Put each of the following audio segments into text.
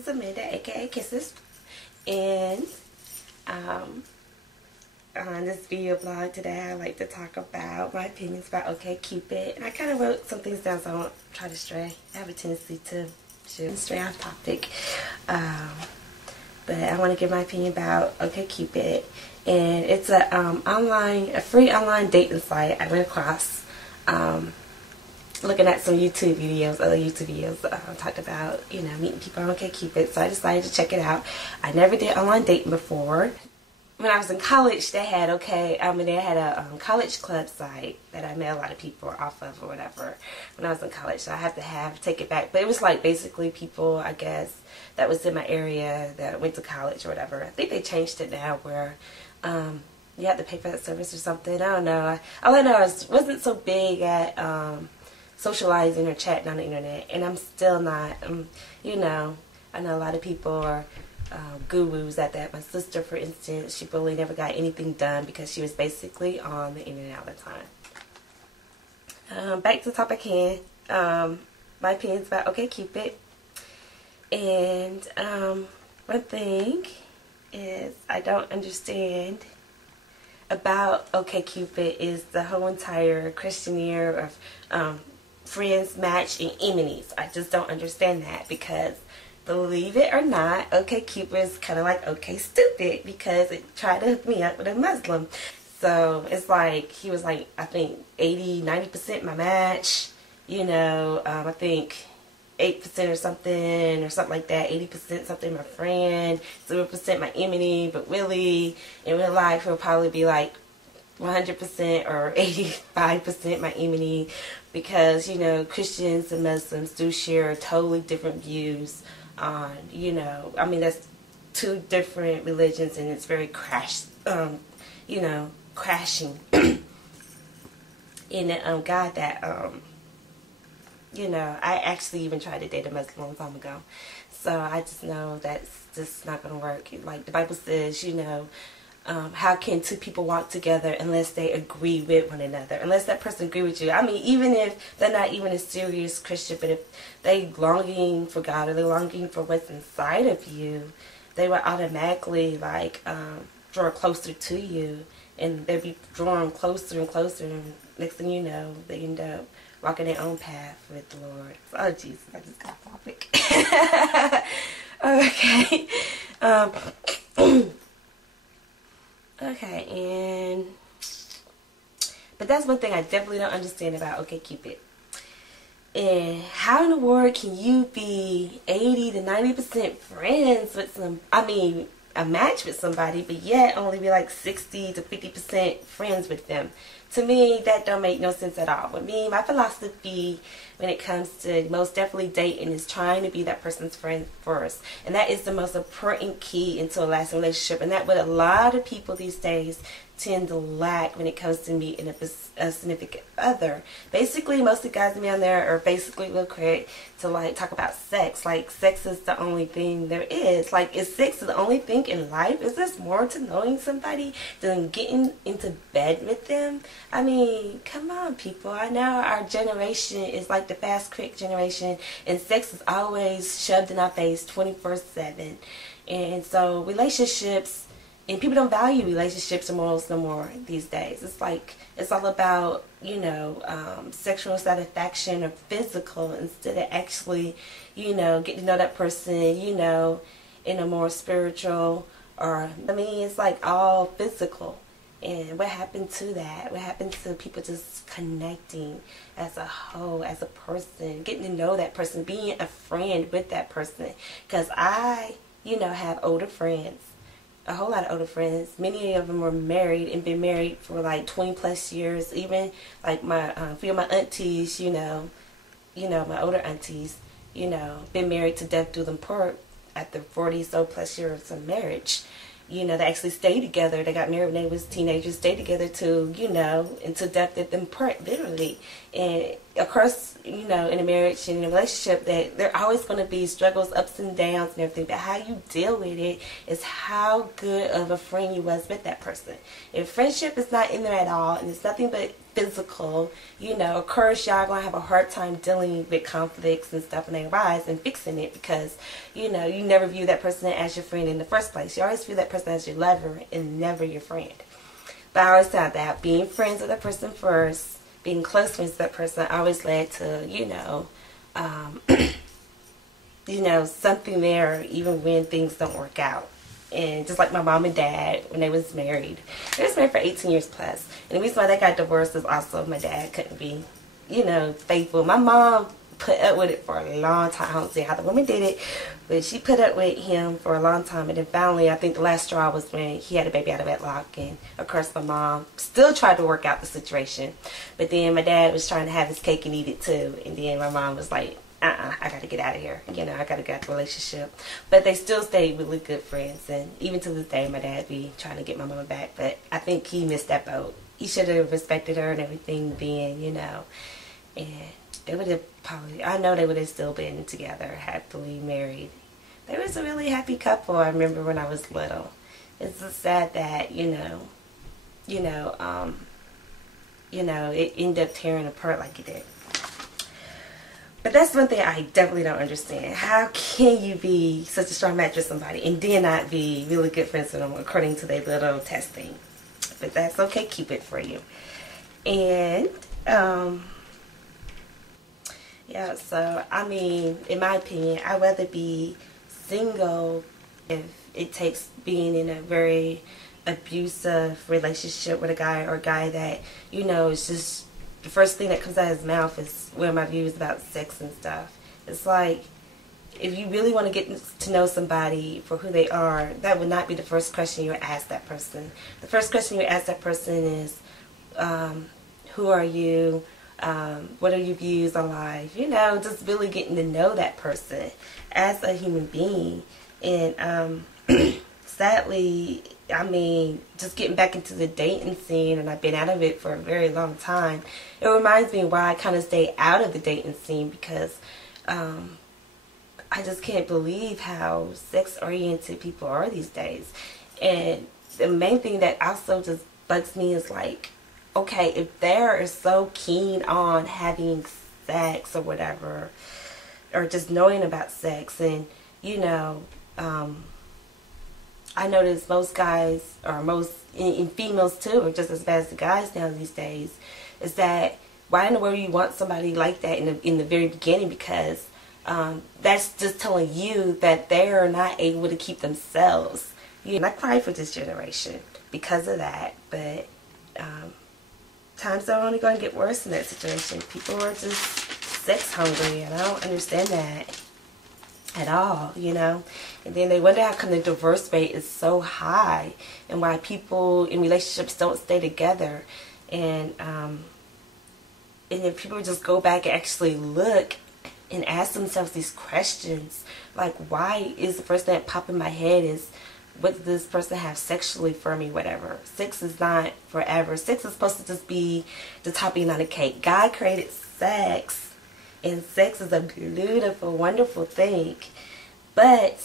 is Amanda, aka Kisses, and on this video blog today I like to talk about my opinions about Okcupid, and I kind of wrote some things down so I won't try to stray. I have a tendency to stray off topic, but I want to give my opinion about Okcupid, and it's a free online dating site I went across. Looking at some YouTube videos, other YouTube videos talked about, meeting people on Okcupid, so I decided to check it out. I never did online dating before. When I was in college, they had a college club site that I met a lot of people off of or whatever when I was in college, so I had to take it back. But it was like basically people, I guess, that was in my area that went to college or whatever. I think they changed it now where you had to pay for that service or something. I don't know. All I know is wasn't so big at socializing or chatting on the internet, and I'm still not. I know a lot of people are gurus at that. My sister, for instance, she really never got anything done because she was basically on the internet all the time. Back to the topic at hand. My opinions about Okcupid, and one thing is I don't understand about Okcupid is the whole entire questionnaire of friends, match, and enemies. I just don't understand that because, believe it or not, Okcupid is kind of like Okcupid because it tried to hook me up with a Muslim. So it's like he was like, I think 80-90% my match, I think 8% or something like that, 80% something my friend, 0% my enemy, but really in real life it'll probably be like 100% or 85% my enemy, because Christians and Muslims do share totally different views on, that's two different religions, and it's very crashing in the God that I actually even tried to date a Muslim a long time ago, so I just know that's just not gonna work. Like the Bible says, how can two people walk together unless they agree with one another? Unless that person agree with you. I mean, even if they're not even a serious Christian, but if they longing for God or they're longing for what's inside of you, they will automatically draw closer to you, and they'll be drawn closer and closer, and next thing you know, they end up walking their own path with the Lord. Oh Jesus, I just got off topic. Okay. Okay, but that's one thing I definitely don't understand about Okcupid. And how in the world can you be 80-90% friends with a match with somebody, but yet only be like 60-50% friends with them? To me, that don't make no sense at all. With me, my philosophy when it comes to most definitely dating is trying to be that person's friend first. And that is the most important key into a lasting relationship. And that's what a lot of people these days tend to lack when it comes to meeting a significant other. Basically, most of the guys in on there are basically real quick to talk about sex. Like, sex is the only thing there is. Like, is sex the only thing in life? Is there more to knowing somebody than getting into bed with them? I mean, come on, people. I know our generation is like the fast, quick generation, and sex is always shoved in our face 24/7. And so relationships, and people don't value relationships or morals no more these days. It's like it's all about sexual satisfaction or physical, instead of actually getting to know that person in a more spiritual, or it's like all physical. And what happened to that? What happened to people just connecting as a whole, as a person, getting to know that person, being a friend with that person? Because I have older friends, a whole lot of older friends. Many of them were married and been married for like 20+ years. Even like a few of my aunties, my older aunties, been married to death do them part after 40+ years of marriage. They actually stayed together. They got married when they was teenagers, stayed together till, until death did them part, literally. And of course, you know, in a marriage and in a relationship, that there are always going to be struggles, ups and downs and everything, but how you deal with it is how good of a friend you was with that person. If friendship is not in there at all and it's nothing but physical, you know, of course y'all going to have a hard time dealing with conflicts and stuff when they arise and fixing it, because, you know, you never view that person as your friend in the first place. You always view that person as your lover and never your friend. But I always thought that being friends with that person first, being close friends with that person, always led to, you know, you know, something there even when things don't work out. And just like my mom and dad, when they was married for 18 years plus. And the reason why they got divorced is also my dad couldn't be, you know, faithful. My mom put up with it for a long time. I don't see how the woman did it, but she put up with him for a long time. And then finally, I think the last straw was when he had a baby out of wedlock. And of course, my mom still tried to work out the situation. But then my dad was trying to have his cake and eat it too. And then my mom was like, I got to get out of here. You know, I got to get out of the relationship. But they still stayed really good friends. And even to this day, my dad be trying to get my mama back. But I think he missed that boat. He should have respected her and everything then, you know. And they would have probably, I know they would have still been together, happily married. They was a really happy couple, I remember when I was little. It's just sad that, you know, it ended up tearing apart like it did. But that's one thing I definitely don't understand. How can you be such a strong match with somebody and then not be really good friends with them according to their little testing? But that's Okcupid for you. And, yeah, so, I mean, in my opinion, I'd rather be single if it takes being in a very abusive relationship with a guy, or a guy that, you know, is just, the first thing that comes out of his mouth is what are my views about sex and stuff. It's like, if you really want to get to know somebody for who they are, that would not be the first question you would ask that person. The first question you would ask that person is, who are you? What are your views on life? You know, just really getting to know that person as a human being. And sadly, I mean, just getting back into the dating scene, and I've been out of it for a very long time, it reminds me why I kind of stay out of the dating scene, because I just can't believe how sex-oriented people are these days. And the main thing that also just bugs me is like, okay, if they're so keen on having sex or whatever, or just knowing about sex, and, you know, I notice most guys, or most, in females too, are just as bad as the guys now these days, is that why in the world you want somebody like that in the very beginning? Because that's just telling you that they're not able to keep themselves. You know, I cry for this generation because of that, but times are only going to get worse in that situation. People are just sex hungry, and I don't understand that at all, you know. And then they wonder how come the divorce rate is so high, and why people in relationships don't stay together. And if people just go back and actually look and ask themselves these questions, like, why is the first thing that popped in my head is, what does this person have sexually for me, whatever. Sex is not forever. Sex is supposed to just be the topping on the cake. God created sex, and sex is a beautiful, wonderful thing. But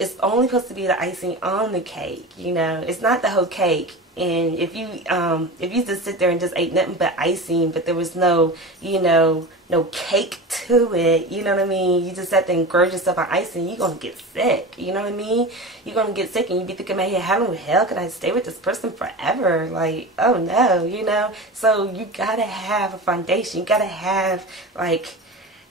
it's only supposed to be the icing on the cake, you know. It's not the whole cake. And if you just sit there and just ate nothing but icing, but there was no, you know, no cake to it, you know what I mean? You just sat there and gorge yourself on icing, you're going to get sick, you know what I mean? You're going to get sick, and you be thinking, man, how in the hell can I stay with this person forever? Like, oh no, you know? So you got to have a foundation. You got to have, like,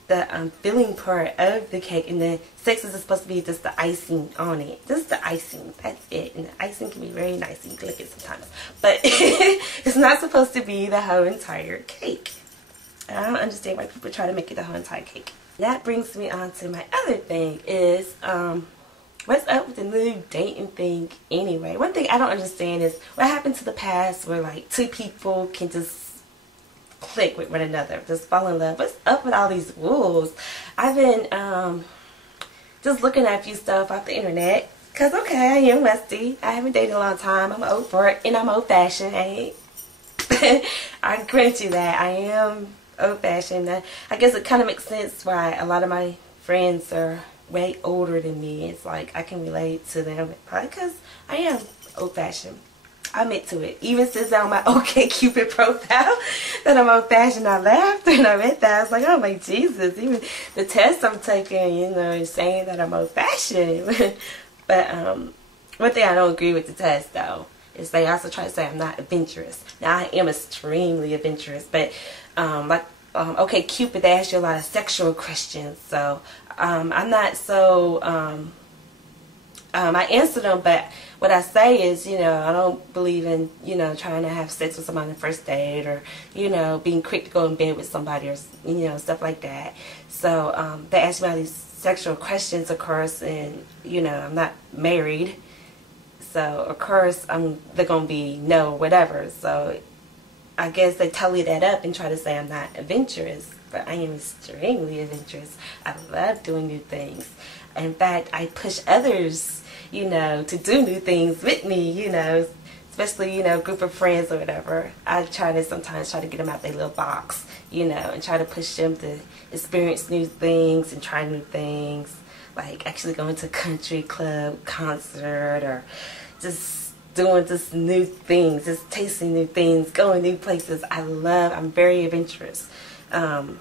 the filling part of the cake, and the sex is supposed to be just the icing on it. Just the icing. That's it. And the icing can be very nice. You can lick it sometimes. But it's not supposed to be the whole entire cake. And I don't understand why people try to make it the whole entire cake. That brings me on to my other thing is, what's up with the new dating thing anyway? One thing I don't understand is what happened to the past where, like, two people can just click with one another, just fall in love. What's up with all these rules? I've been just looking at a few stuff off the internet, because okay, I am rusty. I haven't dated in a long time. I'm old for it, and I'm old fashioned. I grant you that. I am old-fashioned. I guess it kind of makes sense why a lot of my friends are way older than me. It's like I can relate to them because I am old-fashioned. I admit to it. Even since on my Okcupid profile that I'm old-fashioned, I laughed when I read that. I was like, oh my Jesus, even the test I'm taking, you know, is saying that I'm old-fashioned. But one thing I don't agree with the test, though, is they also try to say I'm not adventurous. Now, I am extremely adventurous, but Okcupid, they ask you a lot of sexual questions, so I'm not so... I answer them, but what I say is, you know, I don't believe in, you know, trying to have sex with somebody on the first date, or, you know, being quick to go in bed with somebody, or, you know, stuff like that. So they ask me all these sexual questions, of course, and, you know, I'm not married, so of course they're gonna be no whatever. So I guess they tally that up and try to say I'm not adventurous, but I am extremely adventurous. I love doing new things. In fact, I push others, you know, to do new things with me, you know, especially, you know, group of friends or whatever. I sometimes try to get them out their little box, you know, and try to push them to experience new things and try new things, like actually going to a country club concert, or just doing just new things, just tasting new things, going new places. I'm very adventurous. And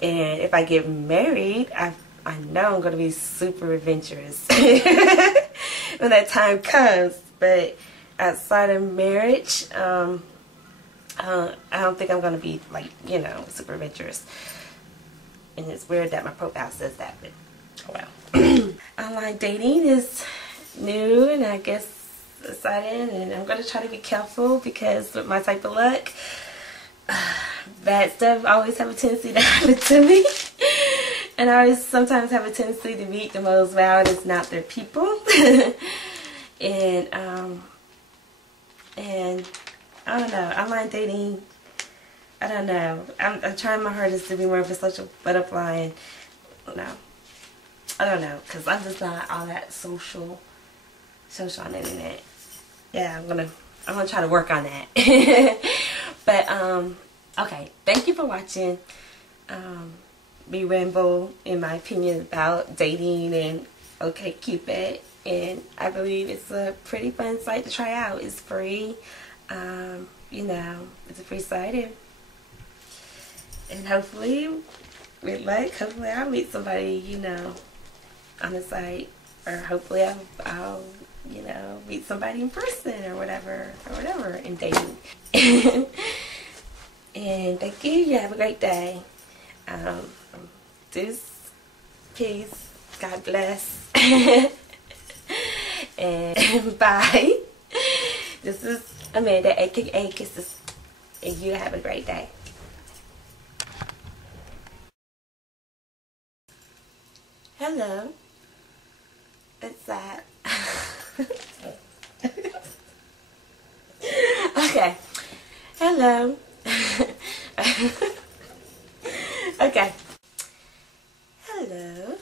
if I get married, I know I'm going to be super adventurous when that time comes. But outside of marriage, I don't think I'm going to be, like, you know, super adventurous. And it's weird that my profile says that, but oh well. Online dating is new, and I guess exciting, and I'm going to try to be careful because with my type of luck, bad stuff always have a tendency to happen to me. And I always sometimes have a tendency to meet the most valued, not their people. and I don't know, online dating, I don't know. I'm trying my hardest to be more of a social butterfly, and no, I don't know, because I'm just not all that social on the internet. Yeah, I'm gonna try to work on that. But okay, thank you for watching. Me ramble, in my opinion, about dating and Okcupid, and I believe it's a pretty fun site to try out. It's free, you know, it's a free site, and hopefully, with luck, hopefully I'll meet somebody, you know, on the site, or hopefully I'll you know, meet somebody in person, or whatever in dating. And thank you. You have a great day. Deuce, peace, God bless, and bye. This is Amanda, aka Kisses, and you have a great day. Hello. What's that? Okay. Hello. Okay. Hello.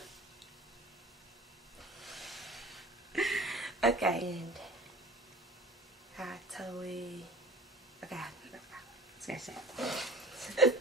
Okay. And I totally. Okay. Scratch that.